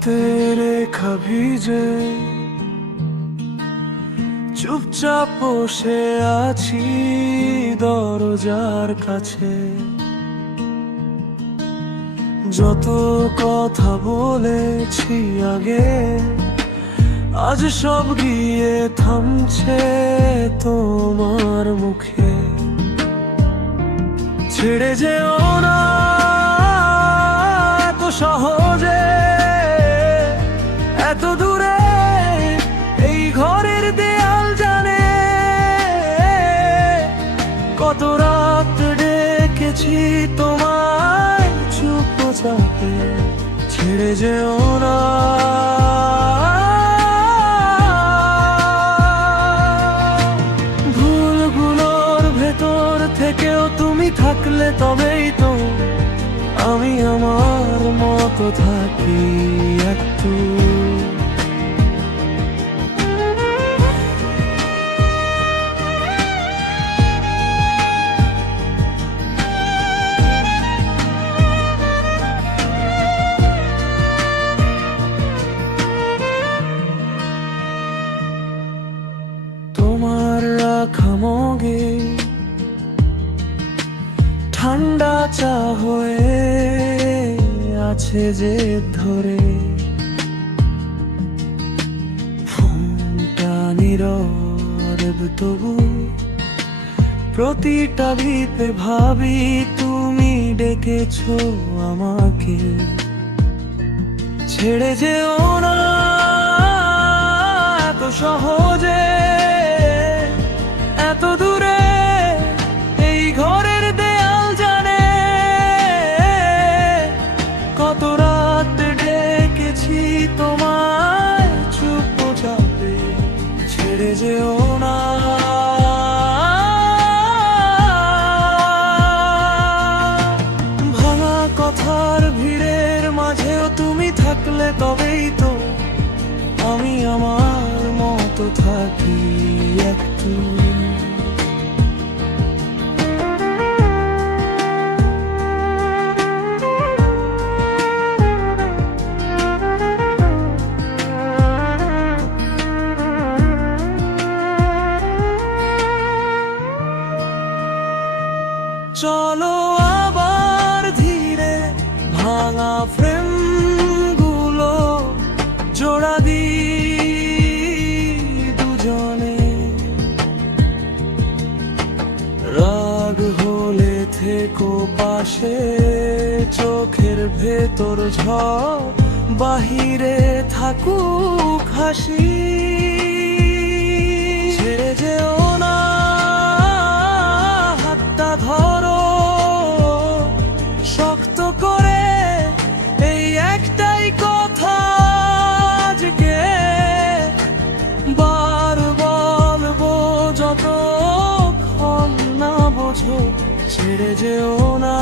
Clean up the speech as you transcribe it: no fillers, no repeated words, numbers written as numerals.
হাতে রেখা ভিজে চুপচাপ বসে আছি দরজার কাছে। যত কথা বলেছি আগে, আজ সব গিয়ে থামছে তোমার মুখে। ছেড়ে যেও না এত সহজে, এত দূরে এই ঘরের দেয়াল জানে। কত রাত ডেকেছি তোমায় চুপচাপে, ছেড়ে যেও না। ভুলগুলোর ভেতর থেকেও তুমি থাকলে তবেই তো আমি আমার মতো থাকি একটু। তোমার রাখা মগে ঠান্ডা চা হয়ে আছে যে ধরে, ফোনটা নীরব তবু প্রতিটা ভিপে ভাবি তুমি ডেকেছো আমাকে। ছেড়ে যেও না এত সহজে, এত দূরে এই ঘরের দেয়াল জানে। কত রাত ডেকেছি তোমায় চুপচাপে, ছেড়ে যেও না। ভাঙা কথার ভিড়ের মাঝেও তুমি থাকলে তবেই তো আমি আমার মতো থাকি একটু। চলো আবার ধীরে ভাঙা ফ্রেমগুলো জোড়া দিই দুজনে। রাগ হলে থেকো পাশে, চোখের ভেতর ঝড় বাহিরে থাকুক হাসি। ছেড়ে যেও না হাতটা ধরো শক্ত করে, এই একটাই কথা আজকে বার বলবো যতক্ষণ না বোঝো। ছেড়ে যেও না।